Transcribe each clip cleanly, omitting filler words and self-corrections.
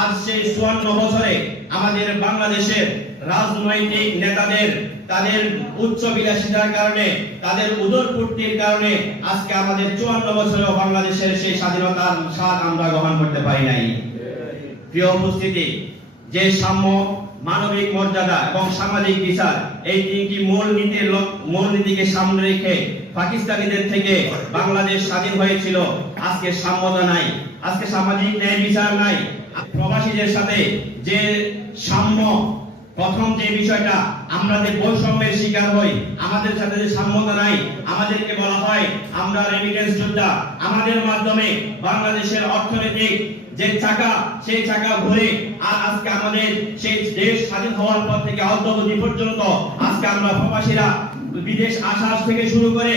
আজ সেই 54 বছরে আমাদের বাংলাদেশের রাজনৈতিক নেতাদের তাদের উচ্চ বিলাসিতার কারণে, তাদের উদরপূর্তির কারণে আজকে আমাদের 54 বছরেও বাংলাদেশের সেই স্বাধীনতার স্বাদ আমরা গ্রহণ করতে পারি নাই। প্রিয় উপস্থিতি, যে সাম্য, মানবিক মর্যাদা এবং সামাজিক বিচার, এই তিনটি মূলনীতিকে সামনে রেখে পাকিস্তানিদের থেকে বাংলাদেশ স্বাধীন হয়েছিল। আজকে সাম্যতা নাই, আজকে সামাজিক ন্যায় বিচার নাই। প্রবাসীদের সাথে যে সাম্য, প্রথম যে বিষয়টা আমরা যে বৈষম্যের শিকার হই, আমাদের সাথে যে সাম্যতা নাই, আমাদেরকে বলা হয় আমরা রেমিটেন্স যোদ্ধা। আমাদের মাধ্যমে বাংলাদেশের অর্থনৈতিক যে চাকা, সেই চাকা ঘুরে আর আজকে আমাদের সেই দেশ স্বাধীন হওয়ার পর থেকে অদ্যাবধি পর্যন্ত আজকে আমরা প্রবাসীরা বিদেশ আসা থেকে শুরু করে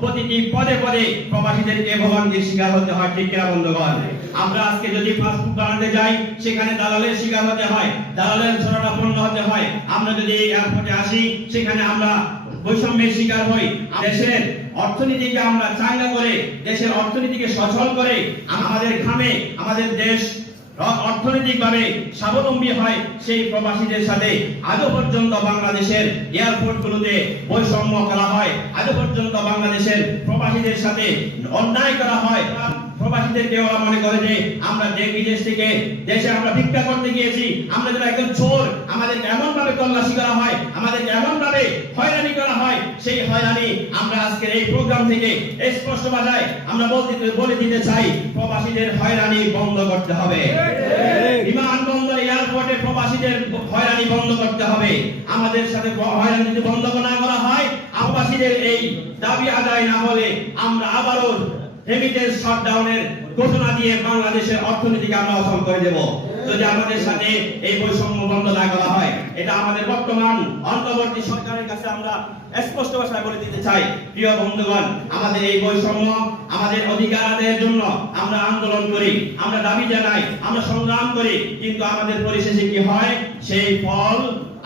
প্রতিটি পদে পদে প্রবাসীদেরকে ভোগান্তির শিকার হতে হয়। ঠিক কিনা বন্ধুগণ? আমরা আজকে যদি পাসপোর্ট বানাতে যাই, সেখানে দালালের শিকার হতে হয়, দালালের শরণাপন্ন হতে হয়। আমরা যদি এয়ারপোর্টে আসি, সেখানে আমরা বৈষম্যের শিকার হই। দেশের অর্থনীতিকে আমরা চাঙ্গা করে, দেশের অর্থনীতিকে সচল করে আমাদের ঘামে আমাদের দেশ অর্থনৈতিকভাবে স্বাবলম্বী হয়, সেই প্রবাসীদের সাথে আজও পর্যন্ত বাংলাদেশের এয়ারপোর্টগুলোতে বৈষম্য করা হয়। আজও পর্যন্ত বাংলাদেশের প্রবাসীদের সাথে অন্যায় করা হয়। প্রবাসীদেরকে ওরা মনে করে যে আমরা বিদেশ থেকে দেশে আমরা ভিক্ষা করতে গিয়েছি, আমরা যেন একজন চোর, আমাদের এমন ভাবে তল্লাশি করা হয়, আমাদের এমন ভাবে হয়রানি করা হয়। সেই হয়রানি আমরা আজকের এই প্রোগ্রাম থেকে স্পষ্ট ভাষায় আমরা বলে দিতে চাই, প্রবাসীদের হয়রানি বন্ধ করতে হবে। বিমানবন্দর, এয়ারপোর্টে প্রবাসীদের হয়রানি বন্ধ করতে হবে। আমাদের সাথে হয়রানি যদি বন্ধ না করা হয়, প্রবাসীদের এই দাবি আদায় না হলে আমরা আবারও রেমিটেন্স শাটডাউনের ঘোষণা দিয়ে বাংলাদেশের অর্থনীতিকে আমরা অচল করে দেব, যদি আমাদের সাথে এই বৈষম্য বন্ধ না করা হয়। এটা আমাদের বর্তমান অন্তর্বর্তী সরকারের কাছে আমরা স্পষ্ট ভাষায় বলে দিতে চাই। প্রিয় বন্ধুগণ, আমাদের এই বৈষম্য, আমাদের অধিকার আদায়ের জন্য আমরা আন্দোলন করি, আমরা দাবি জানাই, আমরা সংগ্রাম করি, কিন্তু আমাদের পরিশেষে কি হয়? সেই ফল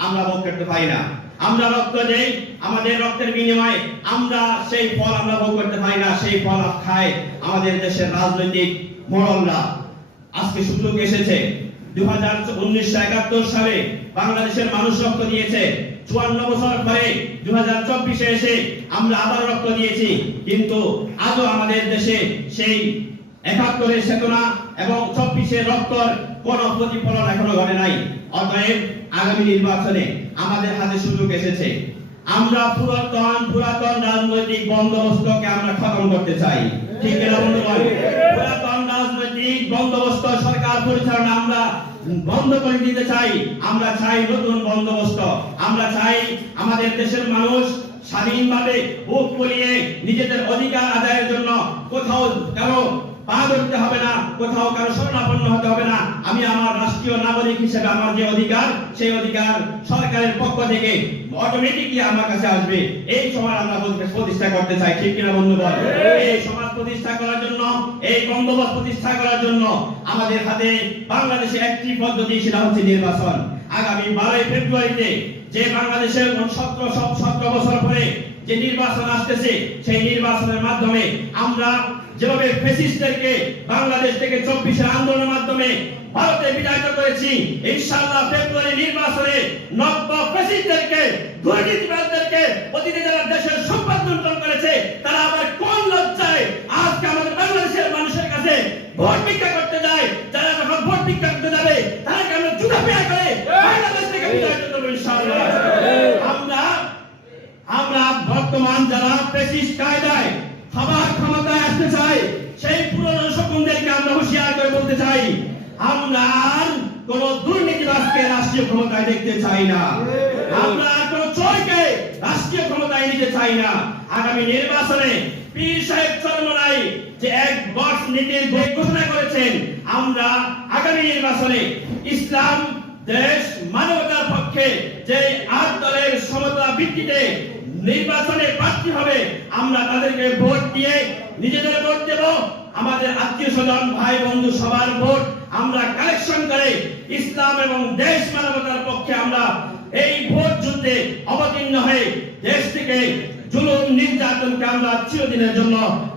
আমরা ভোগ করতে পারি না। আমরা রক্ত দেই, আমাদের রক্তের বিনিময়ে আমরা সেই ফল আমরা ভোগ করতে পারি না। সেই ফল খায় আমাদের দেশের রাজনৈতিক মোড়লরা। আজকে সুযোগ এসেছে, 1971 সালে বাংলাদেশের মানুষ রক্ত দিয়েছে। 54 বছর পরে 2024-এ এসে আমরা আবার রক্ত দিয়েছি, কিন্তু আজও আমাদের দেশে সেই 71-এর চেতনা এবং 24-এর রক্তর কোন প্রতিফলন এখনো ঘটে নাই। অতএব আগামী নির্বাচনে আমাদের হাতে সুযোগ এসেছে। আমরা পুরাতন রাজনৈতিক বন্দোবস্তকে আমরা খতম করতে চাই। ঠিক কিনা বন্ধুগণ? পুরাতন রাজনৈতিক বন্দোবস্ত, সরকার পরিচালনা আমরা বন্ধ করে দিতে চাই। আমরা চাই নতুন বন্দোবস্ত। আমরা চাই আমাদের দেশের মানুষ স্বাধীনভাবে বুক ফুলিয়ে নিজেদের অধিকার আদায়ের জন্য কোথাও কারো পা ধরতে হবে না, কোথাও কারো শরণাপন্ন হতে হবে না। আমি আমার রাষ্ট্রীয় নাগরিক হিসেবে আমার যে অধিকার, সেই অধিকার সরকারের পক্ষ থেকে অটোমেটিকলি আমার কাছে আসবে। এই সমাজ আমরা প্রতিষ্ঠা করতে চাই। ঠিক কিনা বন্ধুগণ? এই সমাজ প্রতিষ্ঠা করার জন্য, এই বন্দোবস্ত প্রতিষ্ঠা করার জন্য আমাদের হাতে বাংলাদেশে একটি পদ্ধতি, সেটা হচ্ছে নির্বাচন। আগামী 12 ফেব্রুয়ারিতে যে বাংলাদেশের 17 বছর পরে যে নির্বাচন আসতেছে, সেই নির্বাচনের মাধ্যমে আমরা যেভাবে ফ্যাসিস্টদেরকে বাংলাদেশ থেকে 24-এর আন্দোলনের মাধ্যমে ভারতে বিতাড়িত করেছি, ইনশাআল্লাহ ফেব্রুয়ারি নির্বাচনে নব্য ফ্যাসিস্টদেরকে, দুর্নীতিবাজদেরকে, অতীতে যারা দেশের সম্পদ লুণ্ঠন করেছে, তারা আবার কোন লজ্জায় আজকে আমাদের বাংলাদেশের মানুষের কাছে ভোট ভিক্ষা করতে যায়। যারা যখন ভোট ভিক্ষা করতে যাবে, তাদেরকে আমরা জুতা পেয়া করে বাংলাদেশ থেকে বিতাড়িত করব ইনশাআল্লাহ। আমরা বর্তমান যারা ফ্যাসিস্ট কায়দায় আবার ক্ষমতায় আসতে চাই, সেই পুরনো শকুনদেরকে আমরা হুঁশিয়ার করে বলতে চাই, আমরা আর কোন দুর্নীতিবাজকে রাষ্ট্রীয় ক্ষমতায় দেখতে চাই না। আমরা আর কোন চোরকে রাষ্ট্রীয় ক্ষমতায় নিতে চাই না। আগামী নির্বাচনে পীর সাহেব চরমনাই যে এক বক্স নীতির ঘোষণা করেছেন, আমরা আগামী নির্বাচনে ইসলাম, দেশ, মানবতার পক্ষে যে 8 দলের সমতা ভিত্তিতে নির্বাচনে প্রার্থী হবে, আমরা তাদেরকে ভোট দিয়ে নিজেদের ভোট দেব। আমাদের আত্মীয় স্বজন, ভাই বন্ধু সবার ভোট আমরা কালেকশন করে ইসলাম এবং দেশ মানবতার পক্ষে আমরা এই ভোট যুদ্ধে অবতীর্ণ হয়ে দেশ থেকে জুলুম নির্যাতনকে আমরা চিরদিনের জন্য